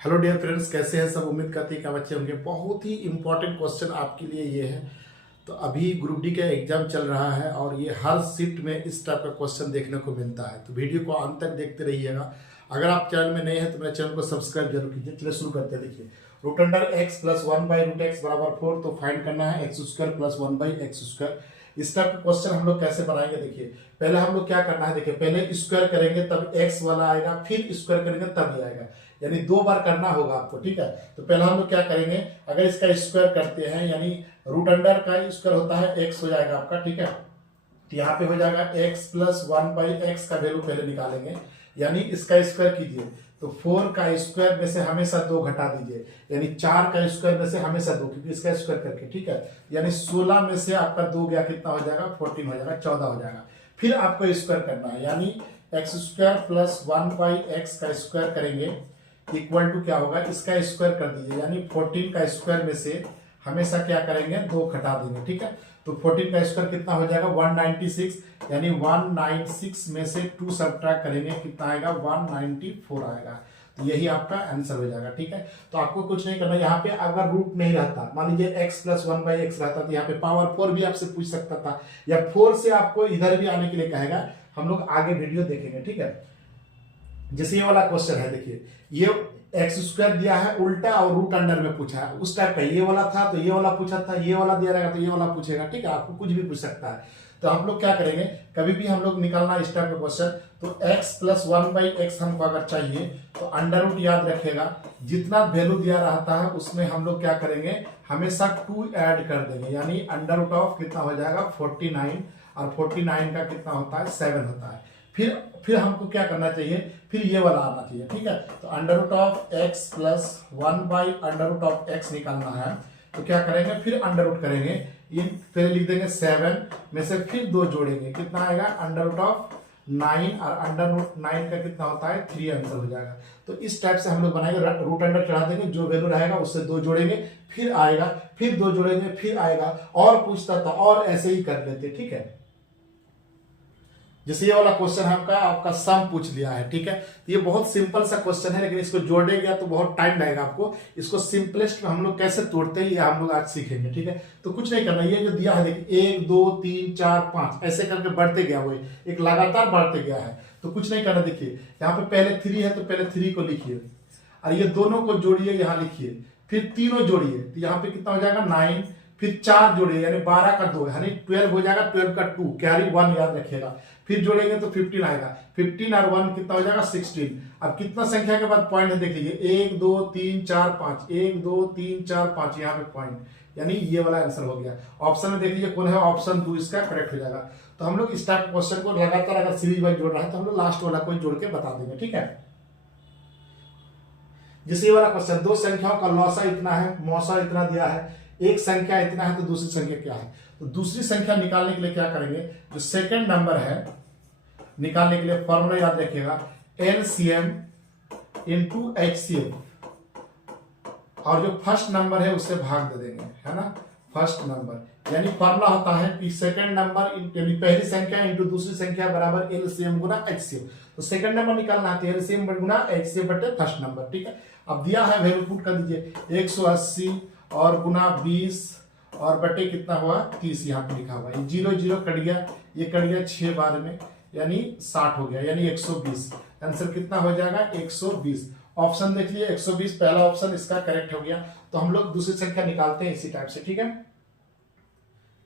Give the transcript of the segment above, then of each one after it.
Hello dear friends, कैसे हैं सब। उम्मीद करते हैं कि बच्चे होंगे। बहुत ही इंपॉर्टेंट क्वेश्चन आपके लिए ये है। तो अभी ग्रुप डी का एग्जाम चल रहा है और ये हर शिफ्ट में इस टाइप का क्वेश्चन देखने को मिलता है। तो वीडियो को अंत तक देखते रहिएगा। अगर आप चैनल में नए हैं तो मेरे चैनल को सब्सक्राइब जरूर कीजिए। चलिए शुरू करते हैं। देखिए, root under x plus 1/√x बराबर 4। तो फाइंड करना है एक्स स्क्वायर प्लस 1/x²। इस टाइप का क्वेश्चन हम लोग कैसे बनाएंगे। देखिए, पहले हम लोग क्या करना है। देखिए, पहले स्क्वायर करेंगे तब एक्स वाला आएगा, फिर स्क्वायर करेंगे तब ये आएगा, यानी दो बार करना होगा आपको। ठीक है, तो पहले हम लोग क्या करेंगे, अगर इसका स्क्वायर करते हैं यानी रूट अंडर का स्क्वायर होता है एक्स हो जाएगा आपका। ठीक है, तो यहाँ पे हो जाएगा एक्स प्लस 1/x का वैल्यू पहले निकालेंगे, यानी इसका स्क्वायर कीजिए तो 4 का स्क्वायर में से हमेशा 2 घटा दीजिए, यानी 4 का स्क्वायर में से हमेशा 2, क्योंकि इसका स्क्वायर करके। ठीक है, यानी 16 में से आपका 2 गया, कितना हो जाएगा 14 हो जाएगा, 14 हो जाएगा। फिर आपको स्क्वायर करना है, यानी x² प्लस 1/x का स्क्वायर करेंगे इक्वल टू क्या होगा, इसका स्क्वायर कर दीजिए, यानी 14 का स्क्वायर में से हमेशा क्या करेंगे 2 घटा देंगे। ठीक है, तो 14 का स्क्वायर कितना हो जाएगा 196, यानी 196 में से 2 सब्ट्रैक्ट करेंगे, कितना आएगा 194 आएगा। तो यही आपका आंसर हो जाएगा। ठीक है, तो आपको कुछ नहीं करना। यहाँ पे अगर रूट नहीं रहता, मान लीजिए x प्लस 1/x रहता तो यहाँ पे पावर 4 भी आपसे पूछ सकता था, या 4 से आपको इधर भी आने के लिए कहेगा। हम लोग आगे वीडियो देखेंगे। ठीक है, जैसे ये वाला क्वेश्चन है, देखिए ये x² दिया है उल्टा और रूट अंडर में पूछा है, उस टाइप का ये वाला था तो ये वाला पूछा था, ये वाला दिया रहेगा तो ये वाला पूछेगा। ठीक है, आपको कुछ भी पूछ सकता है। तो हम लोग क्या करेंगे, कभी भी हम लोग निकालना इस टाइप का क्वेश्चन, तो x प्लस 1/x हमको अगर चाहिए तो अंडर रूट याद रखेगा, जितना वैल्यू दिया रहता है उसमें हम लोग क्या करेंगे, हमेशा 2 ऐड कर देंगे, यानी अंडर रूट ऑफ कितना हो जाएगा 49, और 49 का कितना होता है 7 होता है। फिर हमको क्या करना चाहिए, फिर ये वाला आना चाहिए। ठीक है, तो under root of x plus 1/√x निकालना है, तो क्या करेंगे, फिर अंडर रूट करेंगे, इन पहले लिख देंगे 7 में से फिर 2 जोड़ेंगे, कितना आएगा अंडर रूट ऑफ 9, और अंडर रूट 9 का कितना होता है 3 आंसर हो जाएगा। तो इस टाइप से हम लोग बनाएंगे, रूट अंडर चढ़ा देंगे, जो वैल्यू रहेगा उससे 2 जोड़ेंगे, फिर आएगा, फिर 2 जोड़ेंगे, फिर आएगा, और पूछता था और ऐसे ही कर लेते। ठीक है, जैसे ये वाला क्वेश्चन है आपका सम पूछ लिया है। ठीक है, तो ये बहुत सिंपल सा क्वेश्चन है, लेकिन इसको जोड़ेगा तो बहुत टाइम लगेगा आपको। इसको सिंपलेस्ट में हम लोग कैसे तोड़ते हैं ये हम लोग आज सीखेंगे। ठीक है, तो कुछ नहीं करना, ये जो दिया है देखिए 1 2 3 4 5 ऐसे करके बढ़ते गया, वो एक लगातार बढ़ते गया है। तो कुछ नहीं करना, देखिए यहाँ पे पहले 3 है तो पहले 3 को लिखिए, और ये दोनों को जोड़िए, यहाँ लिखिए, फिर तीनों जोड़िए, तो यहाँ पे कितना हो जाएगा 9, फिर 4 जोड़िए, यानी 12 का 2, यानी 12 हो जाएगा, 12 का 2 कैरी 1 याद रखिएगा, फिर जोड़ेंगे तो 15 आएगा, 15 और 1 कितना हो जाएगा 16। अब कितना संख्या के बाद पॉइंट है देख लीजिए, 1 2 3 4 5, 1 2 3 4 5, यहाँ पे पॉइंट, यानी ये वाला आंसर हो गया। ऑप्शन में देख लीजिए कौन है, ऑप्शन 2 इसका करेक्ट हो जाएगा। तो हम लोग इस टाइप क्वेश्चन को लगातार अगर सीरीज वाइज जोड़ रहा है तो हम लोग लास्ट वाला कोई जोड़ के बता देंगे। ठीक है, जैसे ये वाला क्वेश्चन, 2 संख्याओं का लौसा इतना है, मौसा इतना दिया है, एक संख्या इतना है तो दूसरी संख्या क्या है। तो दूसरी संख्या निकालने के लिए क्या करेंगे, जो सेकंड नंबर है निकालने के लिए फॉर्मूला याद रखिएगा, LCM इंटू HCF, और जो फर्स्ट नंबर है उससे भाग दे देंगे, है ना, फर्स्ट नंबर, यानी फॉर्मूला होता है कि सेकंड नंबर यानी पहली संख्या इंटू दूसरी संख्या बराबर LCM गुना HCF। तो सेकंड नंबर निकालना है तो LCM गुना HCF बटे फर्स्ट नंबर। ठीक है, अब दिया है वैल्यू पुट कर दीजिए, 180 और गुना 20 और बटे कितना हुआ 30, यहाँ पे लिखा हुआ, ये 0 0 कट गया, ये कट गया 6 बार में, यानी 60 हो गया, यानी 120। आंसर कितना हो जाएगा 120। ऑप्शन देख लिए 120 पहला ऑप्शन इसका करेक्ट हो गया। तो हम लोग दूसरी संख्या निकालते हैं इसी टाइप से। ठीक है,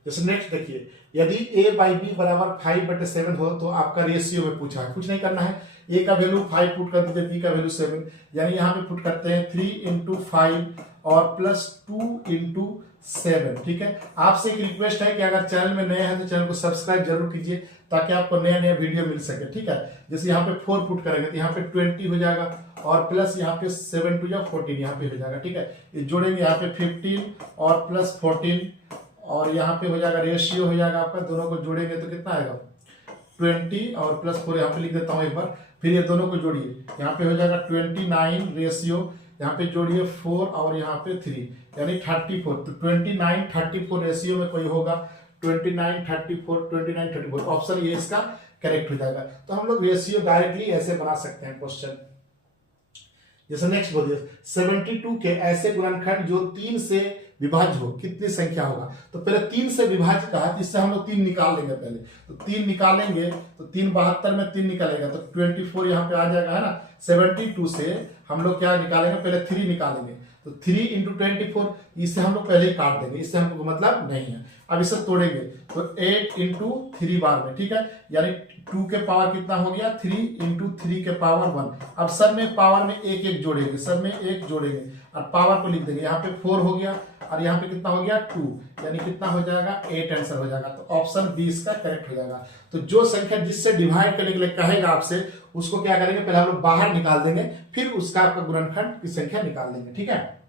जैसे नेक्स्ट देखिए, यदि a/b बराबर 5/7 हो तो आपका रेशियो में पूछा है। कुछ नहीं करना है, a का वैल्यू 5 पुट कर दीजिए, b का वैल्यू 7, यानी यहाँ पे पुट करते हैं 3 × 5 और प्लस 2 × 7। ठीक है, आपसे एक रिक्वेस्ट है कि अगर चैनल में नए हैं तो चैनल को सब्सक्राइब जरूर कीजिए, ताकि आपको नया नया वीडियो मिल सके। ठीक है, जैसे यहाँ पे 4 पुट करेंगे तो यहाँ पे 20 हो जाएगा, और प्लस यहाँ पे 7 2 14 यहाँ पे हो जाएगा। ठीक है, ये जोड़ेंगे यहाँ पे 15 और प्लस 14, और यहाँ पे हो जाएगा रेशियो हो जाएगा आपका, दोनों को जोड़ेंगे तो कितना आएगा 20 और प्लस 4, यहाँ पे लिख देता हूँ एक बार, फिर ये दोनों को जोड़िए, यहाँ पे हो जाएगा 29 रेशियो, यहाँ पे जोड़िए 4 और यहाँ पे 3, यानी 34। तो 29 34 रेशियो में कोई होगा 29 34, ऑप्शन ये इसका करेक्ट हो जाएगा। तो हम लोग रेशियो डायरेक्टली ऐसे बना सकते हैं क्वेश्चन। जैसे नेक्स्ट बोलिए 72 के ऐसे गुणनखंड जो 3 से विभाज्य हो, कितनी संख्या होगा। तो पहले 3 से विभाज्य कहा, तो इससे हम लोग 3 निकाल लेंगे पहले। तो 3 निकालेंगे तो 3 72 में 3 निकालेगा तो 24 यहाँ पे आ जाएगा, है ना। 72 से हम लोग क्या निकालेंगे, पहले 3 निकालेंगे तो 3 इंटू 24, इसे हम लोग पहले ही काट देंगे, इससे हमको मतलब नहीं है। अब इसे तोड़ेंगे तो 8 इंटू 3 बार में, ठीक है, यानी 2 के पावर कितना हो गया 3 इंटू 3 के पावर 1। अब सब में पावर में एक एक जोड़ेंगे, सब में एक जोड़ेंगे और पावर को लिख देंगे। यहाँ पे 4 हो गया और यहाँ पे कितना हो गया 2, यानी कितना हो जाएगा 8 आंसर हो जाएगा। तो ऑप्शन बी इसका करेक्ट हो जाएगा। तो जो संख्या जिससे डिवाइड करने के लिए कहेगा आपसे, उसको क्या करेंगे, पहले हम लोग बाहर निकाल देंगे, फिर उसका आपका गुणनखंड की संख्या निकाल देंगे, ठीक है।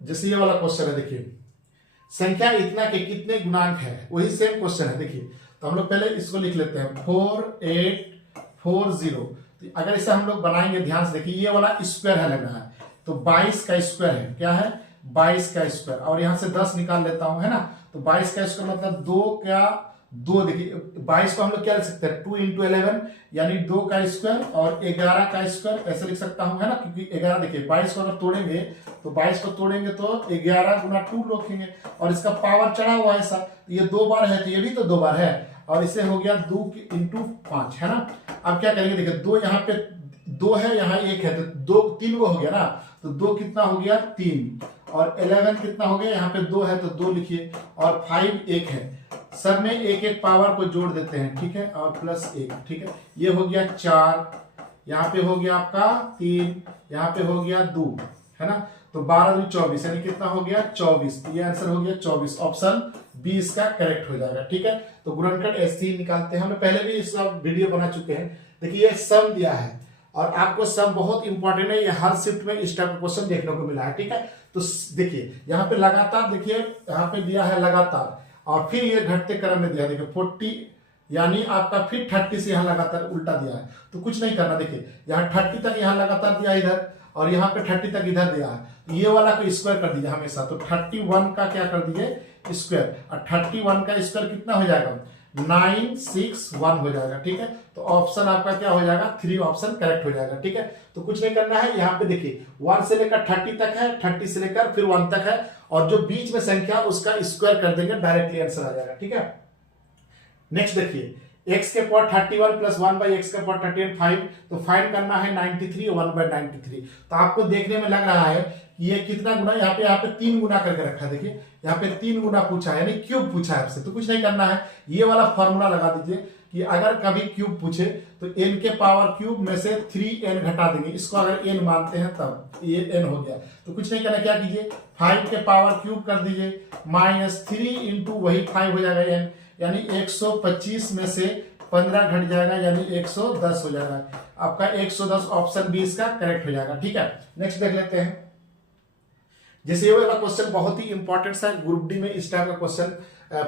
जैसे ये वाला क्वेश्चन है, देखिए संख्या इतना के कितने गुणांक है, वही सेम क्वेश्चन है। देखिए तो हम लोग पहले इसको लिख लेते हैं 4840। तो अगर इसे हम लोग बनाएंगे, ध्यान से देखिए, ये वाला स्क्वायर है लग रहा है, तो 22 का स्क्वायर है, क्या है 22 का स्क्वायर, और यहां से 10 निकाल लेता हूं, है ना। तो 22 का स्क्वायर मतलब 2 का 2, देखिए 22 को हम लोग क्या लिख सकते हैं 2 इंटू 11, यानी 2 का स्क्वायर और 11 का स्क्वायर, ऐसे लिख सकता हूं, है ना। क्योंकि 11 देखिए 22 को अगर तोड़ेंगे तो 22 को तोड़ेंगे तो 11 गुना 2 रखेंगे, और इसका पावर चढ़ा हुआ है ऐसा, तो ये 2 बार है, तो ये भी तो 2 बार है, और इसे हो गया 2 इंटू 5, है ना। अब क्या करेंगे, देखिए 2 यहाँ पे 2 है, यहाँ 1 है, तो 2 3 वो हो गया ना, तो 2 कितना हो गया 3, और 11 कितना हो गया, यहाँ पे 2 है तो 2 लिखिए, और 5 1 है, सब में एक एक पावर को जोड़ देते हैं, ठीक है, और प्लस 1, ठीक है। ये हो गया 4, यहाँ पे हो गया आपका 3, यहाँ पे हो गया 2, है ना। तो 12 दूनी 24, यानी कितना हो गया 24। ये आंसर हो गया 24, ऑप्शन बी इसका करेक्ट हो जाएगा, ठीक है। तो गुणनखंड ऐसे ही निकालते हैं, हमने पहले भी इसका वीडियो बना चुके हैं। देखिए ये सम दिया है, और आपको सम बहुत इंपॉर्टेंट है, ये हर शिफ्ट में इस टाइप का क्वेश्चन देखने को मिला है, ठीक है। तो देखिए यहाँ पे लगातार, देखिए यहाँ पे दिया है लगातार, और फिर ये घटते क्रम में दिया, देखिए 40, यानी आपका फिर 30 से यहाँ लगातार उल्टा दिया है। तो कुछ नहीं करना, देखिए यहाँ 30 तक यहाँ लगातार दिया इधर, और यहाँ पे 30 तक इधर दिया है, तो ये वाला को स्क्वायर कर दीजिए हमेशा। तो 31 का क्या कर दीजिए स्क्वायर, और 31 का स्क्वायर कितना हो जाएगा 961 हो जाएगा, ठीक है। तो ऑप्शन आपका क्या हो जाएगा 3, ऑप्शन करेक्ट हो जाएगा, ठीक है। तो कुछ नहीं करना है, यहाँ पे देखिए 1 से लेकर 30 तक है, 30 से लेकर फिर 1 तक है, और जो बीच में संख्या उसका स्क्वायर कर देंगे, डायरेक्टली आंसर आ जाएगा, ठीक है। नेक्स्ट देखिए x के पावर 31 प्लस 1 बाई एक्स के पावर 31 5, तो फाइंड करना है 93 और 1 बाई 93। तो आपको देखने में लग रहा है ये कितना गुना, यहाँ पे 3 गुना करके रखा है, देखिए यहाँ पे 3 गुना पूछा है, यानी क्यूब पूछा है आपसे। तो कुछ नहीं करना है, ये वाला फॉर्मूला लगा दीजिए कि अगर कभी क्यूब पूछे तो n के पावर क्यूब में से 3n घटा देंगे, इसको अगर n मानते हैं तब ये n हो गया। तो कुछ नहीं करना, क्या कीजिए 5 के पावर क्यूब कर दीजिए, -3 इंटू वही 5 हो जाएगा n, यानी 125 में से 15 घट जाएगा, यानी 110 हो जाएगा। आपका 110 ऑप्शन बी इसका करेक्ट हो जाएगा, ठीक है। नेक्स्ट देख लेते हैं। जैसे ये वाला क्वेश्चन बहुत ही इंपॉर्टेंट है, ग्रुप डी में इस टाइप का क्वेश्चन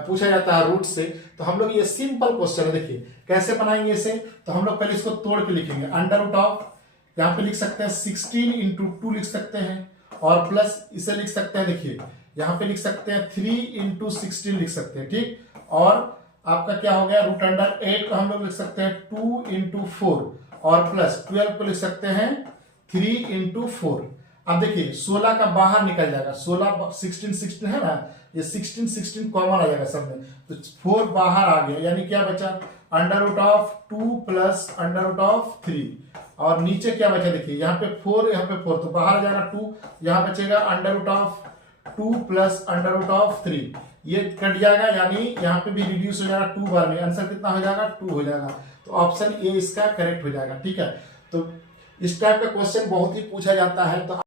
पूछा जाता है रूट से। तो हम लोग ये सिंपल क्वेश्चन है, देखिए कैसे बनाएंगे इसे। तो हम लोग पहले इसको तोड़ के लिखेंगे, अंडर रूट ऑफ, यहाँ पे लिख सकते हैं 16 इंटू 2 लिख सकते हैं, और प्लस इसे लिख सकते हैं, देखिए यहाँ पे लिख सकते हैं 3 इंटू 16 लिख सकते हैं, ठीक। और आपका क्या हो गया रूट अंडर 8 को हम लोग लिख सकते हैं 2 इंटू 4, और प्लस 12 को लिख सकते हैं 3 इंटू 4। अब देखिए 16 का बाहर निकल जाएगा, 16 16 16 है ना, ये 16 16 कॉमन आ जाएगा सब में, तो 4 बाहर आ गया, यानी क्या बचा under root of 2 plus under root of 3, और नीचे क्या बचा देखिए यहाँ पे 4, यहाँ पे 4, तो बाहर आ जाएगा 2, यहाँ बचेगा under root of 2 plus under root of 3, ये कट जाएगा, यानी यहाँ पे भी रिड्यूस हो जाएगा 2 बार में, आंसर कितना हो जाएगा 2 हो जाएगा। तो ऑप्शन ए इसका करेक्ट हो जाएगा, ठीक है। तो इस टाइप का क्वेश्चन बहुत ही पूछा जाता है। तो